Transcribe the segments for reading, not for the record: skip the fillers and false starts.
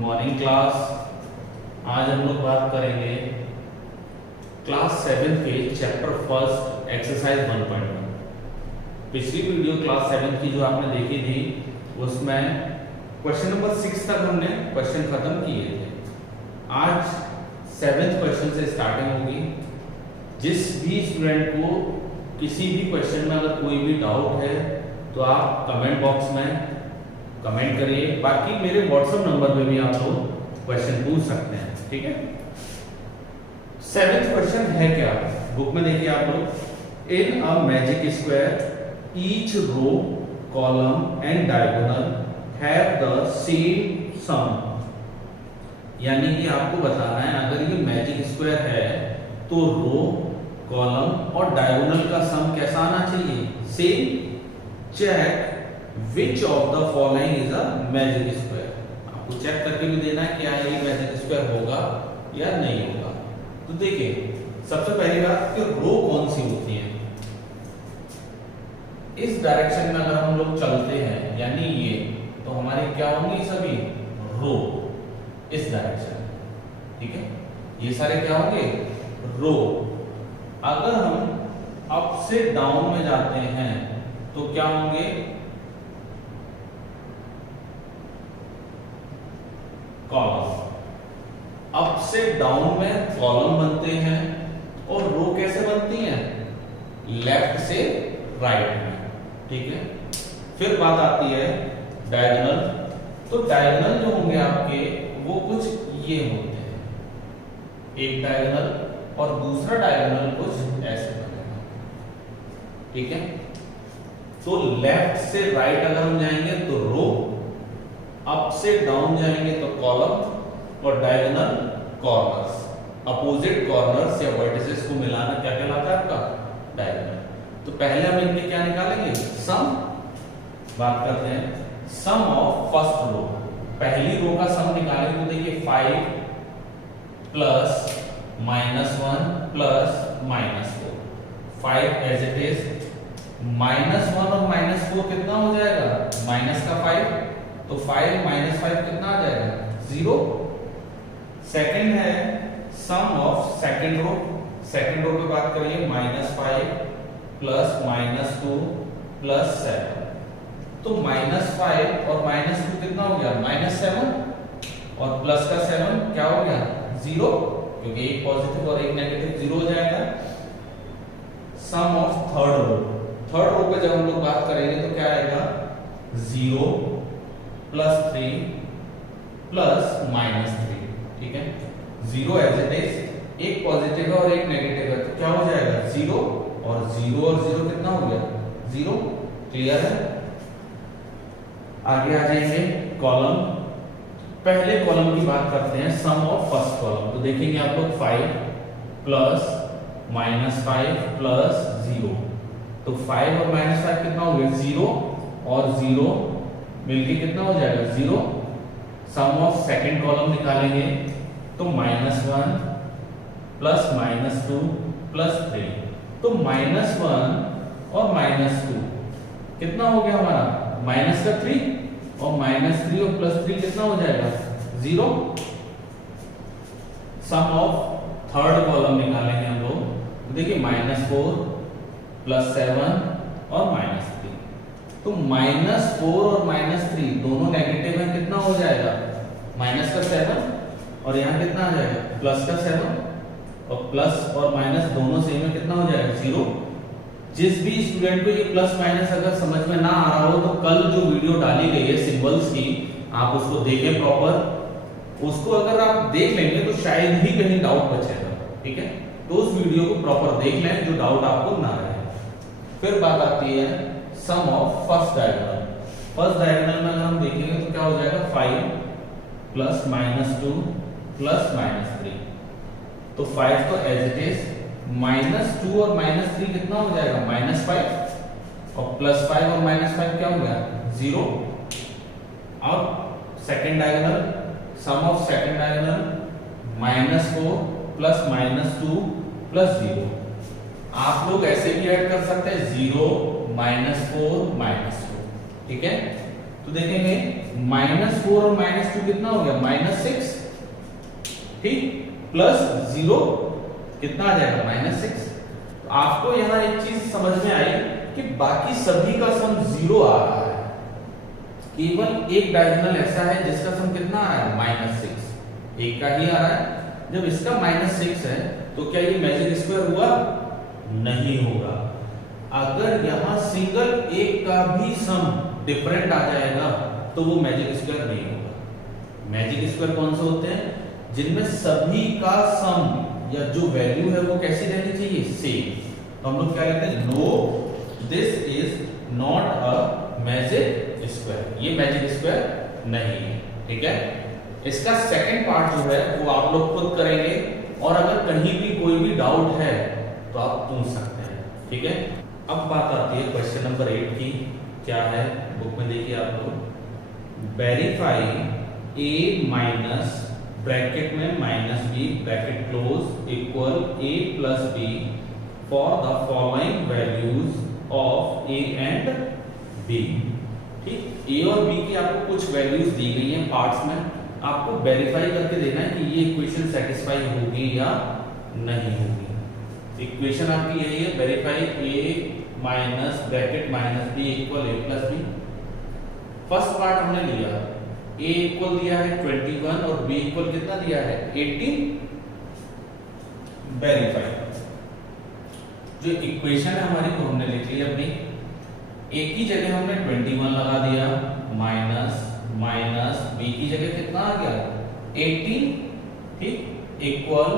Morning class. आज हम लोग बात करेंगे क्लास 7 के चैप्टर फर्स्ट एक्सरसाइज 1.1। पिछली वीडियो क्लास 7 की जो आपने देखी थी उसमें क्वेश्चन नंबर 6 तक हमने क्वेश्चन खत्म किए थे। आज 7th क्वेश्चन से स्टार्टिंग होगी। जिस भी स्टूडेंट को किसी भी क्वेश्चन में अगर कोई भी डाउट है तो आप कमेंट बॉक्स में कमेंट करिए। बाकी मेरे व्हाट्सएप नंबर पे भी आप लोग क्वेश्चन पूछ सकते हैं, ठीक है। 7th क्वेश्चन है क्या, बुक में देखिए आप लोग। In a magic square each row column and diagonal have the same sum. यानी कि आपको बताना है अगर ये मैजिक स्क्वायर है तो रो कॉलम और डायगोनल का सम कैसा आना चाहिए, same. Check which of the following is a magic square. आपको चेक करके भी देना है क्या ये मैजिक स्क्वायर होगा या नहीं होगा। तो देखिए सबसे पहली बात कि रो कौन सी होती है। इस डायरेक्शन में अगर हम लोग चलते हैं यानी ये, तो हमारी क्या होंगी सभी रो इस डायरेक्शन, ठीक है। ये सारे क्या होंगे रो। अगर हम अप से डाउन में जाते हैं तो क्या होंगे कॉलम। अप से डाउन में कॉलम बनते हैं और रो कैसे बनती हैं, लेफ्ट से राइट में, ठीक है। फिर बात आती है डायगोनल। तो डायगोनल जो होंगे आपके वो कुछ ये होते हैं, एक डायगोनल और दूसरा डायगोनल कुछ ऐसे बनेगा, ठीक है। तो लेफ्ट से राइट अगर हम जाएंगे तो रो, अप से डाउन जाएंगे तो कॉलम और डायगोनल कॉर्नर्स। अपोजिट कॉर्नर्स या वर्टिसेस को मिलाना क्या कहलाता है आपका डायगोनल। तो पहले हम इनके क्या निकालेंगे सम। बात करते हैं सम ऑफ फर्स्ट रो। पहली रो का सम निकालेंगे तो देखिए 5 plus -1 plus -4। 5 as it is, -1 और -4 कितना हो जाएगा, माइनस का 5, तो 5 - 5 कितना आ जाएगा 0। सेकंड है sum of second row. Second row पे बात करिए -5 प्लस -2 प्लस 7। तो -5 और -2 कितना हो गया -7 और प्लस का 7 क्या हो गया 0, क्योंकि एक पॉजिटिव और एक नेगेटिव 0 हो जाएगा। Sum of third row. Third row पे जब हम लोग बात करेंगे तो क्या आएगा 0 प्लस 3 प्लस -3, ठीक है। 0 एज इट इज, एक पॉजिटिव है और एक नेगेटिव है तो क्या हो जाएगा 0 और 0 कितना हो गया 0। क्लियर है। आगे आ जाएंगे कॉलम। पहले कॉलम की बात करते हैं सम ऑफ फर्स्ट कॉलम। तो देखेंगे आप लोग 5 प्लस -5 प्लस 0। तो 5 और -5 कितना हो गया 0 और 0 मिलके कितना हो जाएगा 0। सम ऑफ सेकंड कॉलम निकालेंगे तो -1 प्लस -2 प्लस 3। तो -1 और -2 कितना हो गया हमारा माइनस का 3 और -3 और प्लस 3 कितना हो जाएगा 0। सम ऑफ थर्ड कॉलम निकालेंगे हम लोग तो देखिए -4 प्लस 7 और -3। तो -4 और -3 दोनों नेगेटिव है, कितना हो जाएगा माइनस का 7 और यहाँ कितना आ जाएगा प्लस का 7 और प्लस और माइनस दोनों सेम है, कितना हो जाएगा 0। जिस भी स्टूडेंट को ये प्लस माइनस अगर समझ में ना आ रहा हो तो कल जो वीडियो डाली गई है सिंबल्स की आप उसको देखें प्रॉपर। उसको अगर आप देख लेंगे तो शायद ही कहीं डाउट बचेगा, ठीक है। तो उस वीडियो को प्रॉपर देख लें जो डाउट आपको ना रहे। फिर बात आती है sum of first diagonal. First diagonal में अगर हम देखेंगे तो क्या हो जाएगा 5 प्लस -2 प्लस -3। तो 5 तो एज इट इज, -2 और -3 कितना हो जाएगा -5 और प्लस 5 और -5 क्या हो गया 0। अब second diagonal, sum of second diagonal -4 plus -2 plus 0। आप लोग ऐसे भी ऐड कर सकते हैं 0 -4 -2, ठीक है। तो देखेंगे -4 और -2 कितना हो गया, -6, ठीक, प्लस 0 कितना आ जाएगा, -6। तो आपको यहां एक चीज समझ में आई कि बाकी सभी का सम 0 आ रहा है, केवल एक डायगोनल ऐसा है जिसका सम कितना आ रहा है, -6, एक का ही आ रहा है। जब इसका -6 है तो क्या ये मैजिक स्क्वायर हुआ, नहीं होगा। अगर यहां सिंगल एक का भी सम डिफरेंट आ जाएगा तो वो मैजिक स्क्वायर नहीं होगा। मैजिक स्क्वायर कौन से होते हैं, जिनमें सभी का सम या जो वैल्यू है वो कैसी रहनी चाहिए, सेम। तो हम लोग क्या कहते हैं, no this is not a magic square, ये मैजिक स्क्वायर नहीं है, ठीक है। इसका सेकंड पार्ट जो है वो आप लोग खुद करेंगे, और अगर कहीं भी कोई भी डाउट है तो आप पूछ सकते हैं, ठीक है। अब बात आती है क्वेश्चन नंबर 8 की। क्या है, बुक में देखिए आप लोग, वेरीफाई a माइनस ब्रैकेट में -b bracket close equal a plus b for the following values of a and b, ठीक। a और b की आपको कुछ वैल्यूज दी गई हैं पार्ट्स में, आपको वेरीफाई करके देना है कि ये इक्वेशन सेटिस्फाई होगी या नहीं होगी। इक्वेशन आपकी यही है, verify a minus bracket -b equal a plus b। First part हमने लिया, a इक्वल दिया है 21 और b इक्वल कितना दिया है, 18। वेरीफाई जो इक्वेशन है हमारी वो हमने लिख ली अपनी, a की जगह हमने 21 लगा दिया, माइनस b की जगह कितना आ गया, 18, ठीक, इक्वल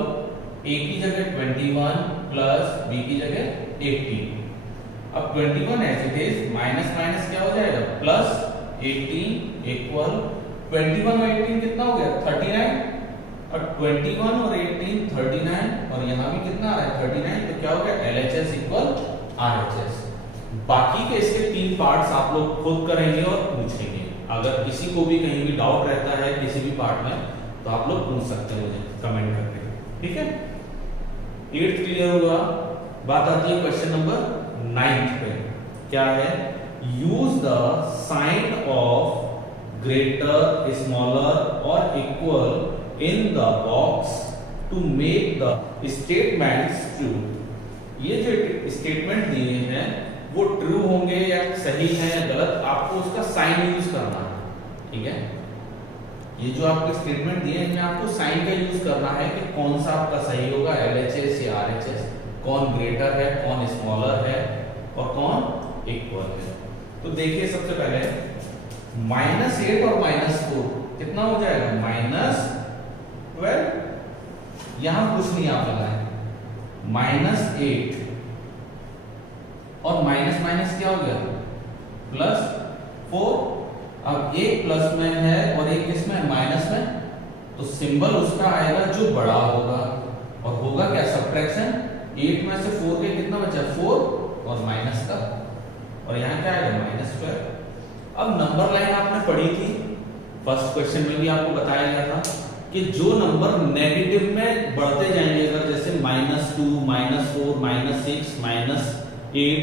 a की जगह 21 प्लस b की जगह 18। अब 21 as it is, minus minus क्या हो जाएगा, प्लस 18 इक्वल 21 और 18 कितना हो गया, 39, और 21 और 18 39, और यहाँ भी कितना आ रहा है 39, तो क्या हो गया, LHS इक्वल RHS। बाकी के इसके 3 पार्ट्स आप लोग खुद करेंगे और पूछेंगे। अगर किसी को भी कहीं भी डाउट रहता है किसी भी पार्ट में तो आप लोग पूछ सकते हैं मुझे कमेंट करके, ठीक है। 8th क्लियर हुआ। बात आती है क्वेश्चन नंबर 9 पे। क्या है, use the sign of greater, smaller और equal in the box to make the statements true. ये जो स्टेटमेंट दिए हैं वो ट्रू होंगे या सही है या गलत, आपको उसका साइन यूज करना है, ठीक है। ये जो आपके स्टेटमेंट दिए हैं इनमें आपको साइन का यूज करना है कि कौन सा आपका सही होगा, LHS या RHS, कौन ग्रेटर है, कौन स्मॉलर है और कौन इक्वल है। तो देखिए सबसे पहले -8 और -4 कितना हो जाएगा, -12। यहां कुछ नहीं आप लगाए, -8 और माइनस माइनस क्या हो गया, +4। अब एक प्लस में है और एक किसमें, माइनस में, तो सिंबल उसका आएगा जो बड़ा होगा, और होगा क्या, सब्ट्रैक्शन। 8 में से 4 के कितना बचा, 4 और माइनस का, और यहाँ क्या आएगा, -12। अब नंबर लाइन आपने पढ़ी थी, फर्स्ट क्वेश्चन में भी आपको बताया गया था कि जो नंबर नेगेटिव में बढ़ते जाएंगे, अगर जैसे -2, -4, -6, -8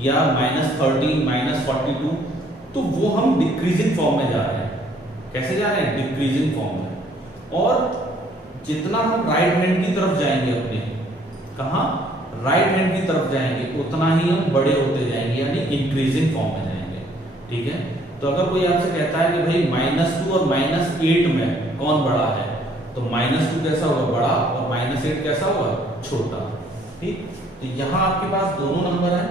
या -13, -42, तो वो हम डिक्रीजिंग फॉर्म में जा रहे हैं। कैसे जा रहे हैं, डिक्रीजिंग फॉर्म में। और जितना हम राइट हैंड की तरफ जाएंगे अपने, कहां, राइट हैंड की तरफ जाएंगे, उतना ही हम बड़े होते जाएंगे, यानी इंक्रीजिंग फॉर्म में जाएंगे, ठीक है। तो अगर कोई आपसे कहता है कि भाई -2 और -8 में कौन बड़ा है, तो -2 कैसा होगा, बड़ा, और -8 कैसा होगा, छोटा, ठीक। तो यहां आपके पास दोनों नंबर है,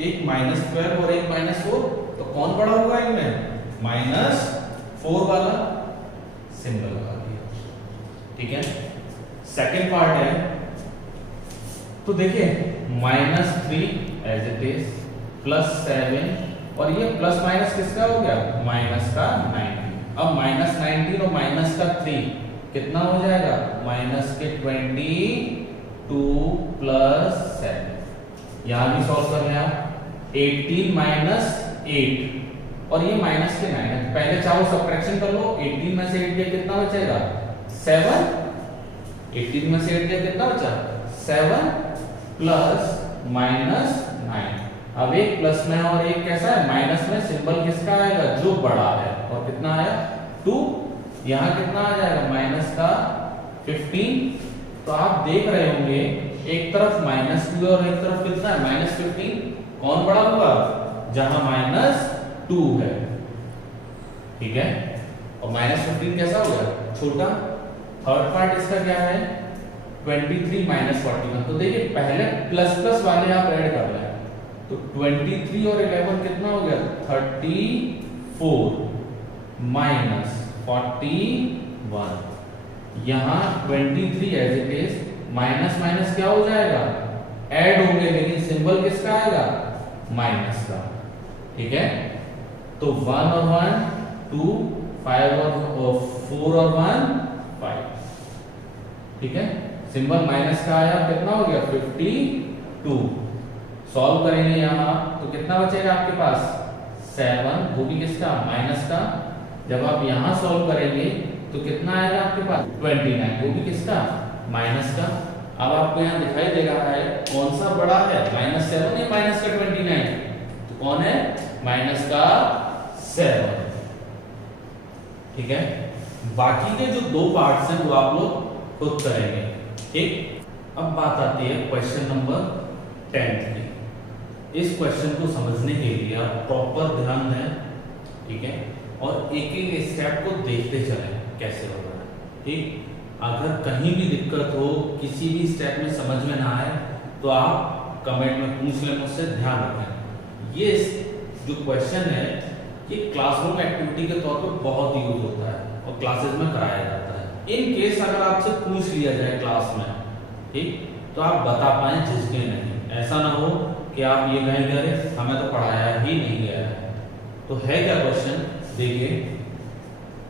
एक -12 और एक -4, तो कौन बड़ा होगा इनमें, -4 वाला, सिंबल लगा दिया, ठीक है। सेकंड पार्ट है, तो देखिए -3 एज इट इज, +7, और ये प्लस माइनस किसका हो गया, माइनस का 19। अब -19 और माइनस का 3 कितना हो जाएगा, -22 + 7। यहां भी सॉल्व कर लें आप, 18 - 8 और ये माइनस के 9 है। पहले चाहो सब्ट्रैक्शन कर लो, 18 में से 8 गया कितना बचेगा, 7। 18 में से 8 गया कितना बचा, 7 प्लस -9। अब एक प्लस में और एक कैसा है माइनस में, सिंबल किसका आएगा जो बड़ा है, और कितना आया 2, यहाँ कितना आ जाएगा माइनस का 15। तो आप देख रहे होंगे एक तरफ -2 और एक तरफ कितना है -15, कौन बड़ा हुआ जहां -2 है, ठीक है, और -15 कैसा हो गया छोटा। थर्ड पार्ट इसका क्या है 23 -41। तो देखिए पहले प्लस प्लस वाले आप ऐड कर रहे हैं, तो 23 और 11 कितना हो गया 34 -41। यहां 23 as it is, minus minus क्या हो जाएगा ऐड होंगे, लेकिन सिंबल किसका आएगा माइनस का, ठीक है। तो 1 और 1 2, 5 और 4 और 1 5, ठीक है। सिंबल माइनस का आया, कितना हो गया 52। सॉल्व करेंगे यहां तो कितना बचेगा आपके पास 7, वो भी किसका माइनस का। जब आप यहां सॉल्व करेंगे तो कितना आएगा आपके पास 29, वो भी किसका माइनस का। अब आपको यहां दिखाई दे रहा है कौन सा बड़ा है -7 या माइनस का 29, तो कौन है माइनस का 7, ठीक है। बाकी के जो दो पार्ट्स हैं वो आप लोग खुद करेंगे, ठीक। अब बात आती है क्वेश्चन नंबर 10 की। इस क्वेश्चन को समझने के लिए आप प्रॉपर ध्यान दें, ठीक है, और एक एक स्टेप को देखते चलें कैसे होगा, ठीक। अगर कहीं भी दिक्कत हो, किसी भी स्टेप में समझ में ना आए, तो आप कमेंट में पूछ लें मुझसे, ध्यान रखें। ये जो क्वेश्चन है ये क्लासरूम एक्टिविटी के तौर पर बहुत यूज होता है और क्लासेस में कराया जाता है। इन केस अगर आपसे पूछ लिया जाए क्लास में, ठीक, तो आप बता पाए झिझके नहीं, ऐसा ना हो कि आप ये कहेंगे अरे हमें तो पढ़ाया ही नहीं गया है। तो है क्या क्वेश्चन, देखिए,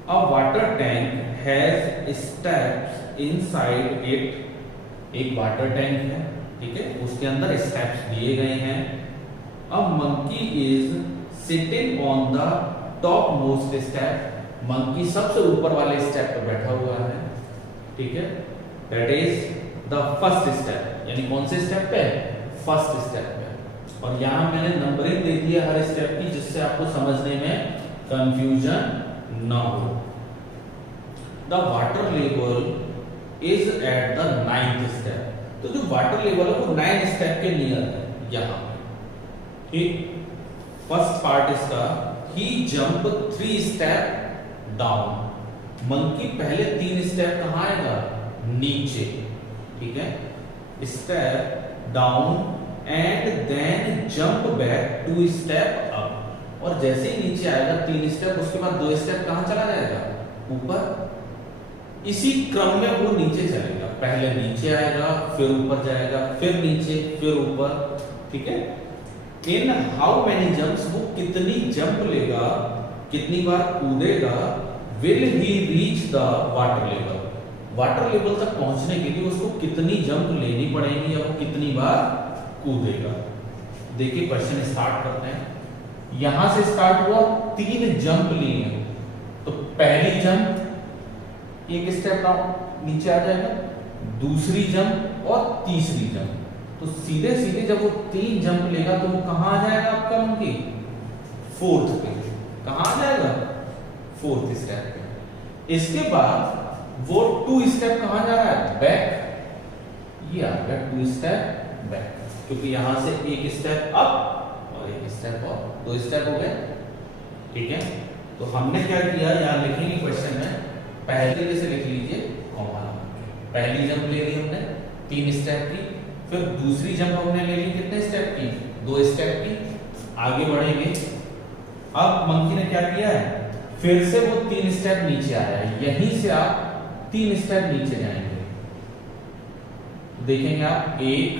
अ water tank has steps inside it. एक वाटर टैंक है, ठीक है, उसके अंदर स्टेप्स दिए गए हैं। A monkey is sitting on the top most step. Monkey सबसे ऊपर वाले स्टेप पर बैठा हुआ है, ठीक है, that is the first step, यानी कौन से स्टेप पे फर्स्ट स्टेप पे। और यहां मैंने नंबरिंग दे दिया हर स्टेप की, जिससे आपको समझने में कंफ्यूजन ना हो। The water level is at the 9th step. तो जो वाटर लेवल है वो 9 स्टेप के नियर है यहां, ठीक। फर्स्ट पार्ट इसका, he jump 3 step down. Monkey पहले 3 स्टेप कहां आएगा नीचे, ठीक है, step down and then jump back 2 step up. और जैसे ही नीचे आएगा 3 स्टेप, उसके बाद 2 स्टेप कहां चला जाएगा ऊपर। इसी क्रम में वो नीचे चलेगा, पहले नीचे आएगा, फिर ऊपर जाएगा, फिर नीचे, फिर ऊपर, ठीक है। इन हाउ मेनी जंप्स, वो कितनी जंप लेगा, कितनी बार कूदेगा, will he reach the water level. Water level तक पहुंचने के लिए उसको कितनी जंप लेनी पड़ेगी या वो कितनी बार कूदेगा। देखिए क्वेश्चन स्टार्ट करते हैं। यहां से स्टार्ट हुआ, 3 जंप लिए, तो पहली जंप एक स्टेप डाउन नीचे आ जाएगा, दूसरी जंप और तीसरी जंप। तो सीधे सीधे जब वो 3 जंप लेगा तो वो कहां आ जाएगा आपका मंकी 4th पे। कहां आ जाएगा 4th स्टेप पे। इसके बाद वो 2 स्टेप कहां जा रहा है बैक, ये आ गया 2 स्टेप बैक, क्योंकि यहां से एक स्टेप अप और एक स्टेप और 2 स्टेप हो गए, ठीक है। तो हमने क्या किया, यहां लिखेंगे क्वेश्चन में, पहले जैसे लिख लीजिए कॉमा लगा के। पहली जंप ले ली हमने 3 स्टेप की, फिर दूसरी जंप हमने ले ली कितने स्टेप की 2 स्टेप की। आगे बढ़ेंगे, अब मंकी ने क्या किया है, फिर से वो 3 स्टेप नीचे आया है, यहीं से आप 3 स्टेप नीचे जाएंगे। देखेंगे आप 1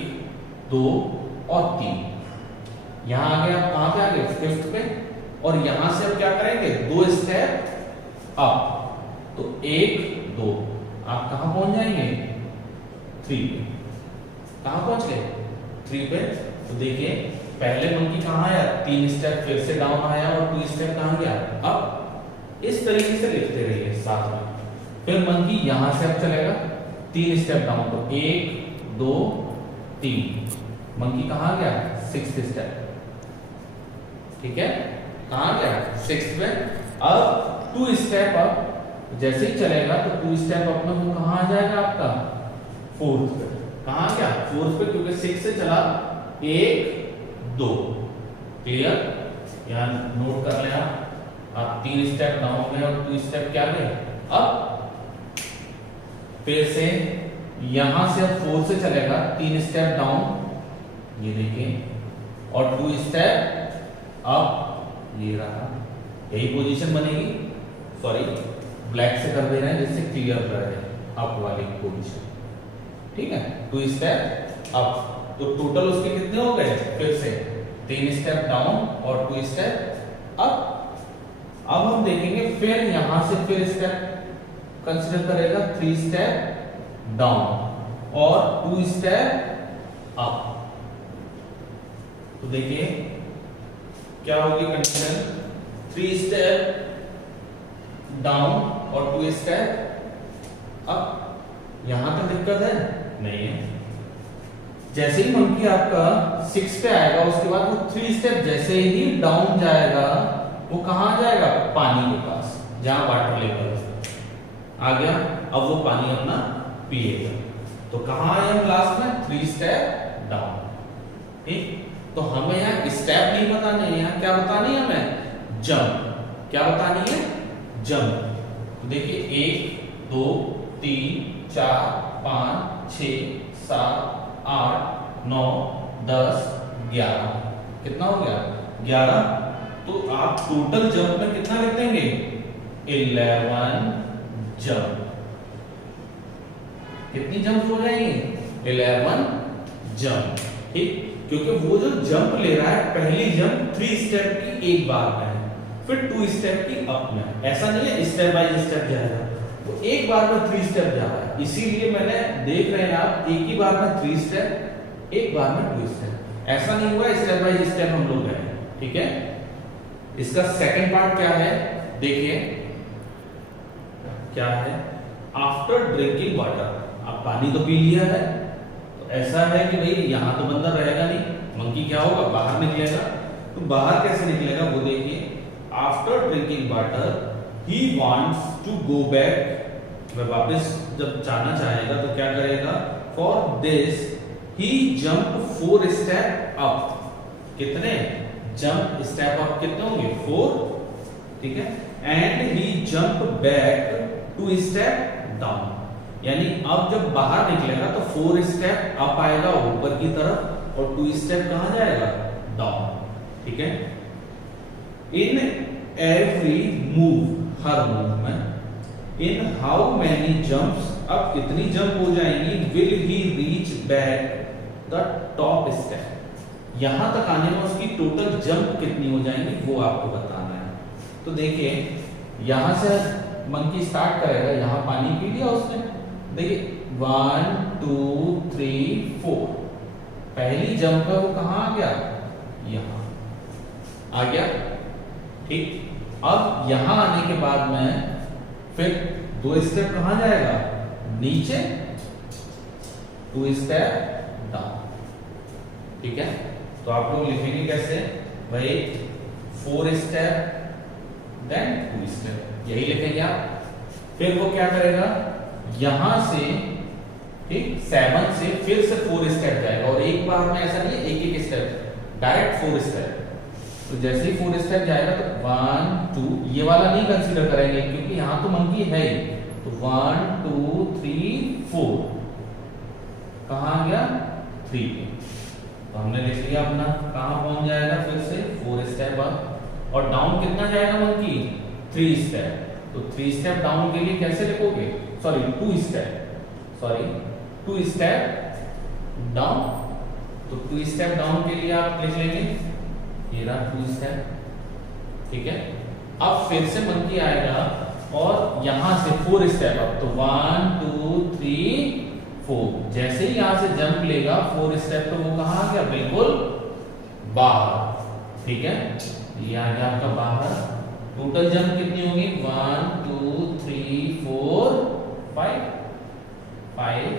2 और 3। यहां आगे आप कहां पे आ गए 5th पे, और यहां से अब क्या करेंगे 2 स्टेप अप। तो 1 2 आप कहां पहुंच जाएंगे 3 पे। कहां पहुंच गए 3 पे। तो देखिए पहले मंकी कहां आया 3 स्टेप, फिर से डाउन आया और 2 स्टेप कहां गया अप। इस तरीके से लिखते रहिए साथ में। फिर मंकी यहां से अब चलेगा 3 स्टेप डाउन, तो 1 2 3। मंकी कहां गया 6th स्टेप, ठीक है, कहाँ गया 6 में। अब 2 स्टेप अप, जैसे ही चलेगा तो 2 स्टेप अप में वो कहाँ आ जाएगा आपका 4th पे। कहाँ गया 4th पे, क्योंकि 6 से चला 1 2। क्लियर, यहाँ नोट कर लेना आप 3 स्टेप डाउन गए और 2 स्टेप क्या गए अब। फिर से यहां से अब 4 से चलेगा 3 स्टेप डाउन, ये देखिए, और 2 स्टेप अप, ये रहा, यही पोजीशन बनेगी। सॉरी ब्लैक से कर दे रहे हैं जिससे क्लियर रहे अप वाली पोजीशन, ठीक है। 2 स्टेप अप, तो टोटल उसके कितने हो गए, फिर से 3 स्टेप डाउन और 2 स्टेप अप। अब हम देखेंगे फिर यहां से फिर स्टेप कंसीडर करेगा 3 स्टेप डाउन और 2 स्टेप अप। तो देखिए क्या होगी कंडीशन, 3 स्टेप डाउन और 2 स्टेप अप। यहां तक दिक्कत है नहीं है। जैसे ही मंकी आपका 6 पे आएगा उसके बाद वो 3 स्टेप जैसे ही डाउन जाएगा वो कहां जाएगा, पानी के पास, जहां वाटर लेवल आ गया। अब वो पानी अपना पिएगा। तो कहां आए हम लास्ट में, 3 स्टेप डाउन, ठीक। तो हमें यहाँ स्टेप नहीं बताने हैं, यहाँ क्या बतानी है हमें, जंप। क्या बतानी है, जंप। तो देखिए 1 2 3 4 5 6 7 8 9 10 11, कितना हो गया 11। तो आप टोटल जंप में कितना लिख देंगे, 11 जंप। कितनी जंप हो जाएंगी, 11 जंप, ठीक। क्योंकि वो जो जंप ले रहा है पहली जंप 3 स्टेप की एक बार में है, फिर 2 स्टेप की अप में, ऐसा नहीं है स्टेप बाय स्टेप जाएगा, तो एक बार में 3 स्टेप जा रहा है। इसीलिए मैंने देख रहे हैं आप एक ही बार में 3 स्टेप, एक बार में 2 स्टेप, ऐसा नहीं हुआ स्टेप बाय स्टेप हम लोग गए, ठीक है। इसका सेकंड पार्ट क्या है, देखिए क्या है, आफ्टर ड्रिंकिंग वाटर, आप पानी तो पी लिया है, तो ऐसा है कि भाई यहां तो बंदर रहेगा नहीं, मंकी क्या होगा बाहर निकलेगा। तो बाहर कैसे निकलेगा वो देखिए, after drinking water he wants to go back, वह वापस जब जाना चाहेगा तो क्या करेगा, for this he jump 4 step up. कितने जंप स्टेप अप कितने होंगे 4, ठीक है। And he jump back 2 step down, यानी अब जब बाहर निकलेगा तो 4 स्टेप अप आएगा ऊपर की तरफ और 2 स्टेप कहां जाएगा, डाउन, ठीक है। In every move, her move में, इन हाउ मैनी जंप्स, अब कितनी जंप हो जाएंगी, will he reach back the top step, यहां तक आने में उसकी टोटल जंप कितनी हो जाएंगी वो आपको बताना है। तो देखिए यहां से मंकी स्टार्ट करेगा, यहां पानी पी लिया उसने, देखिए 1 2 3 4, पहली जंप है वो कहां आ गया, यहां आ गया, ठीक। अब यहां आने के बाद में फिर 2 स्टेप कहां जाएगा, नीचे, 2 स्टेप डाउन, ठीक है। तो आप लोग लिखेंगे कैसे भाई, 4 स्टेप देन 2 स्टेप, यही लिखेंगे आप। फिर वो क्या करेगा, यहां से ठीक 7 से फिर से 4 स्टेप जाएगा, और एक बार में ऐसा नहीं है एक एक स्टेप, डायरेक्ट 4 स्टेप। तो जैसे ही 4 स्टेप जाएगा तो 1 2, ये वाला नहीं कंसीडर करेंगे क्योंकि यहां तो मंकी है ही, तो 1 2 3 4, कहां आ गया 3 पे, तो हमने लिख लिया अपना, कहां पहुंच जाएगा फिर से 4 स्टेप अप, और डाउन कितना जाएगा मंकी 3 स्टेप। तो 3 स्टेप डाउन के लिए कैसे लिखोगे, sorry 2 step, sorry 2 step down, तो 2 स्टेप डाउन के लिए आप लिख लेंगे ये रहा 2 स्टेप, ठीक है। अब फिर से मंकी आएगा और यहां से 4 स्टेप अप, तो 1 2 3 4, जैसे ही यहां से जंप लेगा 4 स्टेप, तो वो कहां आ गया, बिल्कुल बाहर, ठीक है। ये आ गया आपका बाहर। टोटल जंप कितनी होगी, 1 2 3 4 5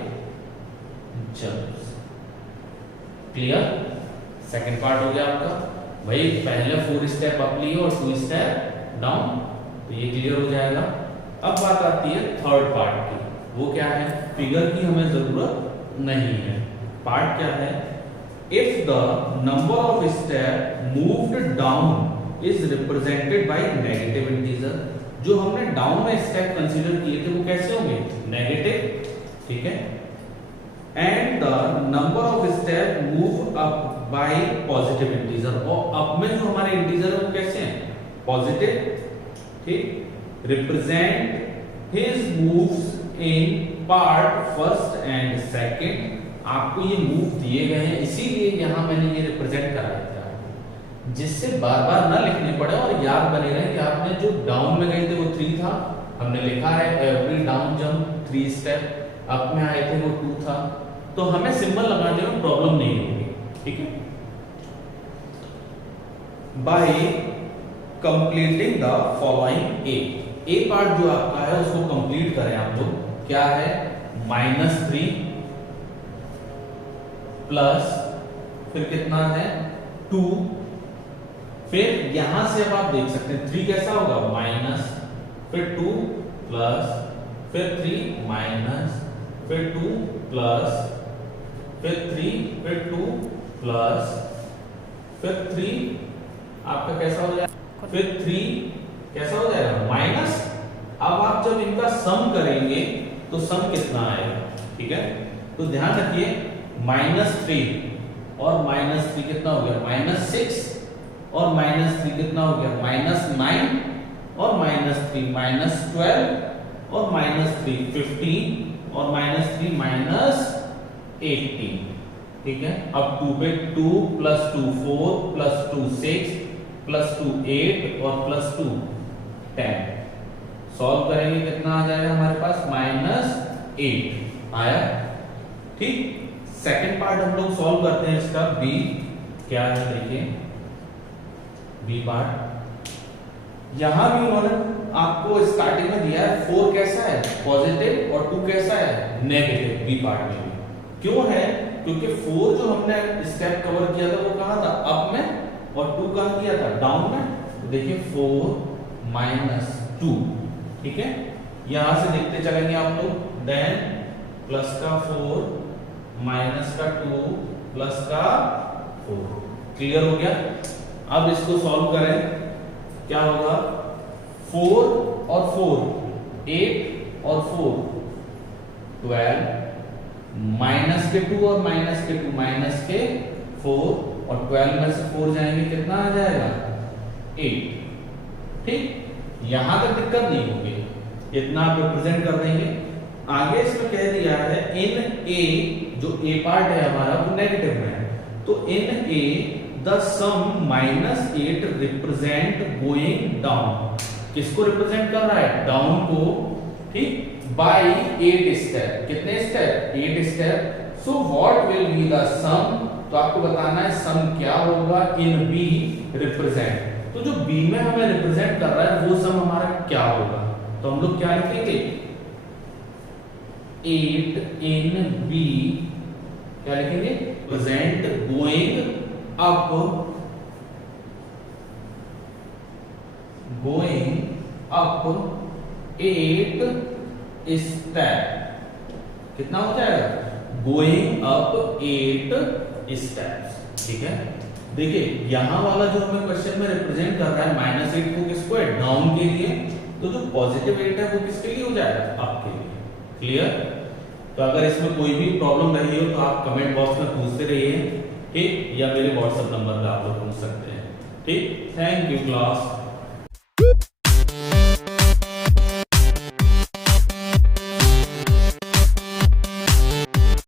जंप्स, क्लियर। सेकंड पार्ट हो गया आपका। भाई पहले 4 स्टेप अप लिए और 2 स्टेप डाउन, तो ये क्लियर हो जाएगा। अब बात आती है थर्ड पार्ट की, वो क्या है, फिगर की हमें जरूरत नहीं है। पार्ट क्या है, if the number of step moved down is represented by negative integer, जो हमने डाउन में स्टेप कंसीडर किए थे वो कैसे होंगे, नेगेटिव, ठीक है। And the number of step move up by positive integer, और अप में जो हमारे इंटीजर है वो कैसे हैं, पॉजिटिव, ठीक। Represent his moves in part first and second, आपको ये मूव दिए गए हैं इसीलिए यहां मैंने ये रिप्रेजेंट कराया था, जिससे बार बार ना लिखने पड़े और याद बने रहे कि आपने जो डाउन में गए थे वो 3 था, हमने लिखा है every down jump 3 step, up में आए थे वो 2 था, तो हमें सिंबल लगाने में प्रॉब्लम नहीं होगी, ठीक है। Bye completing the following A part जो आपका है उसको कंप्लीट करें आप लोग, क्या है, -3 प्लस फिर कितना है 2, फिर यहां से अब आप देख सकते हैं 3 कैसा होगा, माइनस, फिर 2 प्लस, फिर 3 माइनस, फिर 2 प्लस, फिर 3, फिर 2 प्लस, फिर 3 आपका कैसा हो जाएगा, फिर 3 कैसा हो जाएगा, माइनस। अब आप जब इनका सम करेंगे तो सम कितना आएगा, ठीक है। तो ध्यान रखिए -3 और -3 कितना हो गया, -6, और -3 कितना हो गया, -9, और -3 -12, और -3 15, और -3 -18, ठीक है। अब 2 पे 2 प्लस 2 4 प्लस 2 6 प्लस 2 8 और प्लस 2 10, सॉल्व करेंगे कितना आ जाएगा हमारे पास, -8 आया, ठीक। सेकंड पार्ट हम लोग सॉल्व करते हैं इसका, बी क्या है देखिए, बी पार्ट, यहां भी उन्होंने आपको स्टार्टिंग में दिया है 4 कैसा है, पॉजिटिव, और 2 कैसा है, नेगेटिव, बी पार्ट में भी। क्यों है, क्योंकि 4 जो हमने स्टेप कवर किया था वो कहां था, अप में, और 2 कहां किया था, डाउन में। तो देखिए 4 - 2, ठीक है। यहां से देखते चलेंगे आप लोग, देन प्लस का 4 माइनस का 2 प्लस का 4, क्लियर हो गया। अब इसको सॉल्व करें, क्या होगा, 4 और 4 8 और 4 12, माइनस के 2 और माइनस के 2 माइनस के 4, और 12 में से 4 जाएंगे कितना आ जाएगा, 8, ठीक। यहां तक दिक्कत नहीं होगी, इतना आप रिप्रेजेंट कर देंगे। आगे इसमें कह दिया है इन ए, जो ए पार्ट है हमारा वो नेगेटिव में है, तो in a the sum -8 represent going down, किसको रिप्रेजेंट कर रहा है, डाउन को, ठीक, बाय 8 स्टेप, कितने step, 8 step. So what will be the sum, तो आपको बताना है सम क्या होगा इन बी रिप्रेजेंट, तो जो बी में हमें रिप्रेजेंट कर रहा है वो सम हमारा क्या होगा, तो हम लोग क्या लिखेंगे, 8 इन बी, क्या लिखेंगे, present going up, going up 8 step, कितना हो जाएगा, गोइंग अप 8 स्टेप्स, ठीक है। देखिए यहां वाला जो हमें क्वेश्चन में रिप्रेजेंट कर रहा है -8 को किसको है, डाउन के लिए, तो जो पॉजिटिव 8 है वो किसके लिए हो जाएगा, अप के लिए, क्लियर। तो अगर इसमें कोई भी प्रॉब्लम रही हो तो आप कमेंट बॉक्स में पूछते रहिए, ठीक, या मेरे व्हाट्सएप नंबर पे आप लोग पूछ सकते हैं, ठीक। Thank you class.